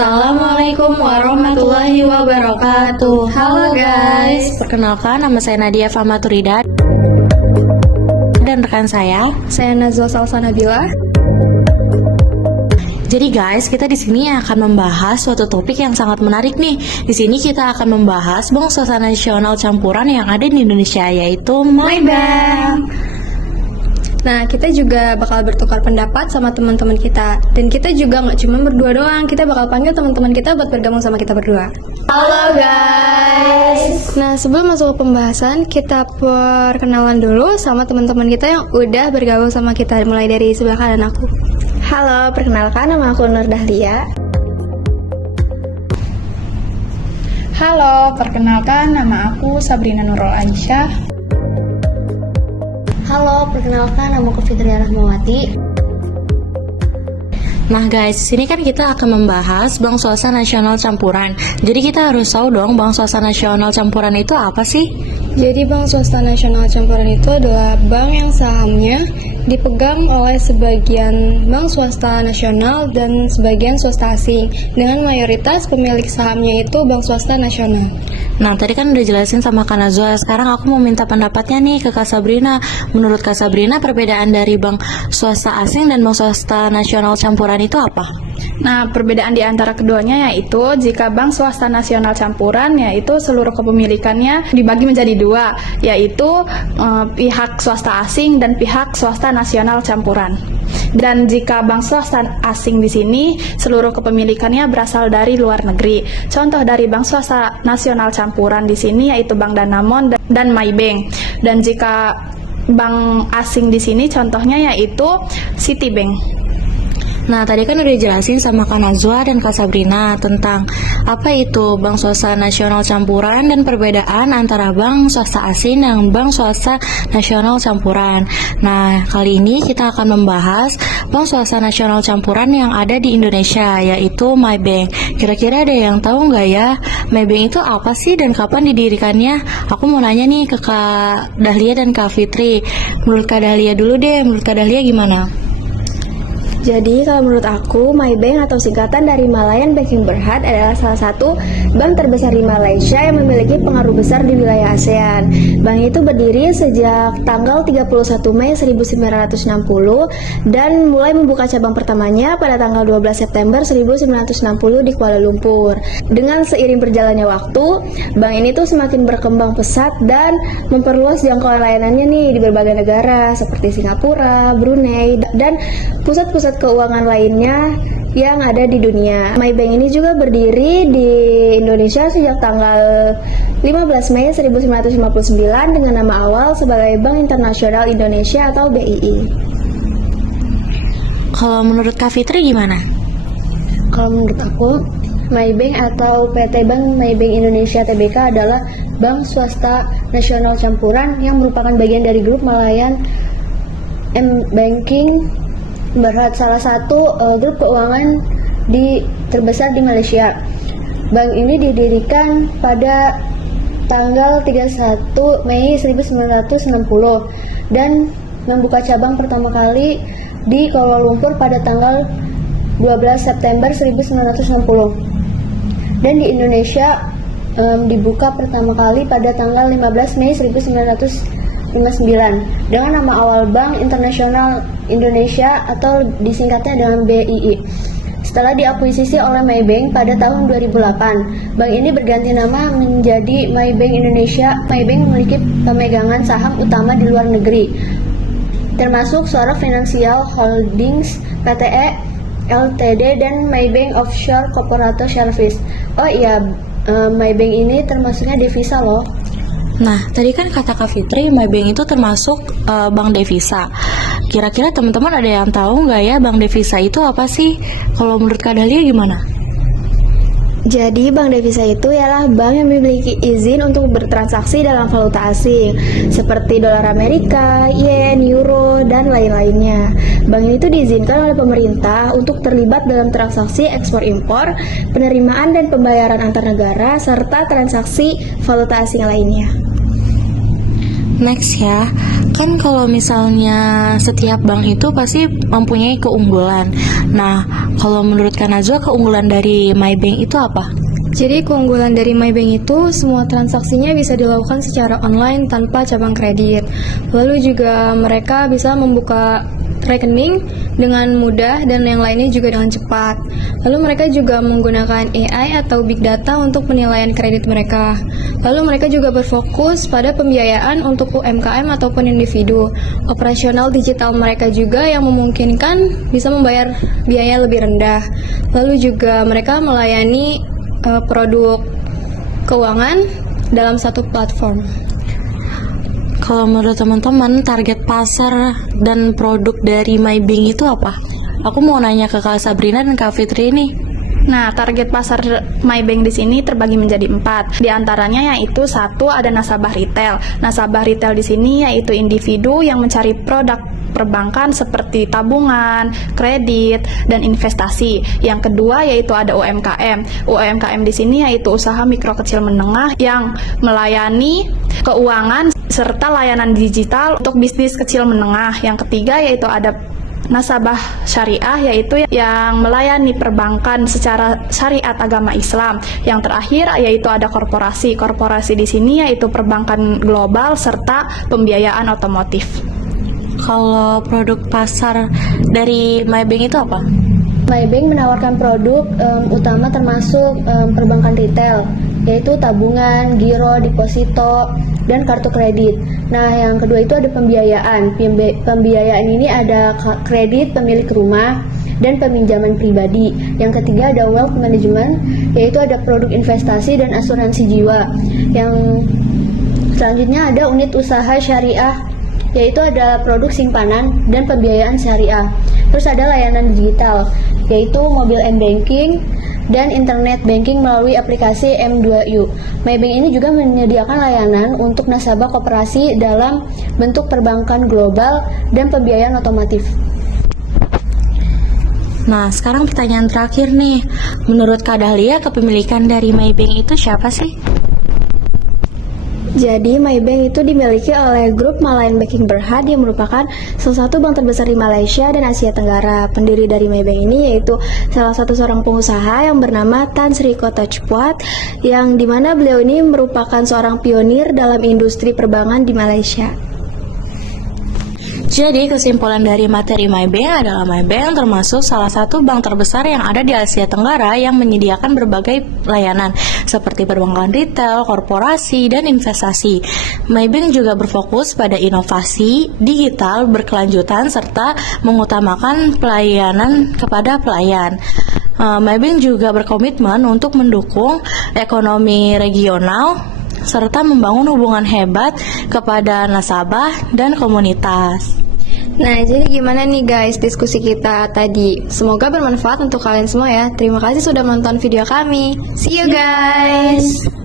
Assalamualaikum warahmatullahi wabarakatuh. Halo guys, Perkenalkan, nama saya Nadia Famaturida dan rekan saya. Nazwa Salsanabila. Jadi guys, kita di sini akan membahas suatu topik yang sangat menarik nih. Di sini kita akan membahas Bank Swasta Nasional Campuran yang ada di Indonesia, yaitu MyBank. Nah, kita juga bakal bertukar pendapat sama teman-teman kita. Dan kita juga nggak cuma berdua doang, kita bakal panggil teman-teman kita buat bergabung sama kita berdua. Halo guys. Nah, sebelum masuk ke pembahasan, kita perkenalan dulu sama teman-teman kita yang udah bergabung sama kita. Mulai dari sebelah kanan aku. Halo, perkenalkan nama aku Nur Dahlia. Halo, perkenalkan nama aku Sabrina Nurul Aisyah. Halo, perkenalkan nama aku Fitria Rahmawati. Nah guys, di sini kan kita akan membahas Bank Swasta Nasional Campuran. Jadi kita harus tahu dong Bank Swasta Nasional Campuran itu apa sih? Jadi Bank Swasta Nasional Campuran itu adalah bank yang sahamnya dipegang oleh sebagian bank swasta nasional dan sebagian swasta asing, dengan mayoritas pemilik sahamnya itu bank swasta nasional. Nah tadi kan udah jelasin sama Kak Nazwa. Sekarang aku mau minta pendapatnya nih ke Kak Sabrina. Menurut Kak Sabrina, perbedaan dari bank swasta asing dan bank swasta nasional campuran itu apa? Nah, perbedaan di antara keduanya yaitu jika bank swasta nasional campuran yaitu seluruh kepemilikannya dibagi menjadi dua, yaitu pihak swasta asing dan pihak swasta nasional campuran. Dan jika bank swasta asing di sini seluruh kepemilikannya berasal dari luar negeri. Contoh dari bank swasta nasional campuran di sini yaitu Bank Danamon dan MyBank. Dan jika bank asing di sini contohnya yaitu Citibank. Nah, tadi kan udah jelasin sama Kak Nazwa dan Kak Sabrina tentang apa itu Bank Swasta Nasional Campuran dan perbedaan antara Bank Swasta Asing dan Bank Swasta Nasional Campuran. Nah, kali ini kita akan membahas Bank Swasta Nasional Campuran yang ada di Indonesia, yaitu MyBank. Kira-kira ada yang tahu nggak ya, MyBank itu apa sih dan kapan didirikannya? Aku mau nanya nih ke Kak Dahlia dan Kak Fitri. Menurut Kak Dahlia dulu deh, menurut Kak Dahlia gimana? Jadi kalau menurut aku, MyBank atau singkatan dari Malayan Banking Berhad adalah salah satu bank terbesar di Malaysia yang memiliki pengaruh besar di wilayah ASEAN. Bank itu berdiri sejak tanggal 31 Mei 1960 dan mulai membuka cabang pertamanya pada tanggal 12 September 1960 di Kuala Lumpur. Dengan seiring berjalannya waktu, bank ini tuh semakin berkembang pesat dan memperluas jangkauan layanannya nih di berbagai negara seperti Singapura, Brunei, dan pusat-pusat keuangan lainnya yang ada di dunia. MyBank ini juga berdiri di Indonesia sejak tanggal 15 Mei 1959 dengan nama awal sebagai Bank Internasional Indonesia atau BII. Kalau menurut Kak Fitri gimana? Kalau menurut aku, MyBank atau PT Bank MyBank Indonesia Tbk adalah bank swasta nasional campuran yang merupakan bagian dari grup Malayan Banking Berhad, salah satu grup keuangan terbesar di Malaysia. Bank ini didirikan pada tanggal 31 Mei 1960 dan membuka cabang pertama kali di Kuala Lumpur pada tanggal 12 September 1960. Dan di Indonesia dibuka pertama kali pada tanggal 15 Mei 1959 dengan nama awal Bank Internasional Indonesia atau disingkatnya dengan BII. Setelah diakuisisi oleh MyBank pada tahun 2008, bank ini berganti nama menjadi MyBank Indonesia. MyBank memiliki pemegangan saham utama di luar negeri, termasuk Suara Financial Holdings Pte. Ltd dan MyBank Offshore Corporate Service. Oh iya, MyBank ini termasuknya devisa loh. Nah, tadi kan kata Kak Fitri, MyBank itu termasuk bank devisa. Kira-kira teman-teman ada yang tahu nggak ya bank devisa itu apa sih? Kalau menurut Kak Dahlia gimana? Jadi bank devisa itu ialah bank yang memiliki izin untuk bertransaksi dalam valuta asing seperti dolar Amerika, yen, euro, dan lain-lainnya. Bank ini tuh diizinkan oleh pemerintah untuk terlibat dalam transaksi ekspor-impor, penerimaan dan pembayaran antar negara, serta transaksi valuta asing lainnya. Next ya, kan kalau misalnya setiap bank itu pasti mempunyai keunggulan. Nah, kalau menurut Kak Najwa, keunggulan dari MyBank itu apa? Jadi keunggulan dari MyBank itu semua transaksinya bisa dilakukan secara online tanpa cabang kredit. Lalu juga mereka bisa membuka rekening dengan mudah dan yang lainnya juga dengan cepat. Lalu mereka juga menggunakan AI atau Big Data untuk penilaian kredit mereka. Lalu mereka juga berfokus pada pembiayaan untuk UMKM ataupun individu. Operasional digital mereka juga yang memungkinkan bisa membayar biaya lebih rendah. Lalu juga mereka melayani produk keuangan dalam satu platform. Kalau menurut teman-teman, target pasar dan produk dari MyBank itu apa? Aku mau nanya ke Kak Sabrina dan Kak Fitri nih. Nah, target pasar MyBank di sini terbagi menjadi 4. Di antaranya yaitu 1 ada nasabah retail. Nasabah retail di sini yaitu individu yang mencari produk perbankan seperti tabungan, kredit, dan investasi. Yang kedua yaitu ada UMKM. UMKM di sini yaitu usaha mikro kecil menengah yang melayani keuangan serta layanan digital untuk bisnis kecil menengah. Yang ketiga yaitu ada nasabah syariah, yaitu yang melayani perbankan secara syariat agama Islam. Yang terakhir yaitu ada korporasi. Korporasi di sini yaitu perbankan global serta pembiayaan otomotif. Kalau produk pasar dari MyBank itu apa? MyBank menawarkan produk utama termasuk perbankan retail, yaitu tabungan, giro, deposito, dan kartu kredit. Nah, yang kedua itu ada pembiayaan. Pembiayaan ini ada kredit pemilik rumah dan peminjaman pribadi. Yang ketiga ada wealth management, yaitu ada produk investasi dan asuransi jiwa. Yang selanjutnya ada unit usaha syariah, yaitu ada produk simpanan dan pembiayaan syariah. Terus ada layanan digital, yaitu mobile m-banking dan internet banking melalui aplikasi M2U. MyBank ini juga menyediakan layanan untuk nasabah koperasi dalam bentuk perbankan global dan pembiayaan otomotif. Nah, sekarang pertanyaan terakhir nih. Menurut Kak Dahlia, kepemilikan dari MyBank itu siapa sih? Jadi MyBank itu dimiliki oleh grup Malayan Banking Berhad yang merupakan salah satu bank terbesar di Malaysia dan Asia Tenggara. Pendiri dari MyBank ini yaitu salah satu seorang pengusaha yang bernama Tan Sri Kotachpuat, yang dimana beliau ini merupakan seorang pionir dalam industri perbankan di Malaysia. Jadi kesimpulan dari materi MyBank adalah MyBank termasuk salah satu bank terbesar yang ada di Asia Tenggara yang menyediakan berbagai layanan seperti perbankan retail, korporasi, dan investasi. MyBank juga berfokus pada inovasi digital berkelanjutan serta mengutamakan pelayanan kepada pelayan. MyBank juga berkomitmen untuk mendukung ekonomi regional serta membangun hubungan hebat kepada nasabah dan komunitas. Nah, jadi gimana nih guys diskusi kita tadi? Semoga bermanfaat untuk kalian semua ya. Terima kasih sudah menonton video kami. See you guys!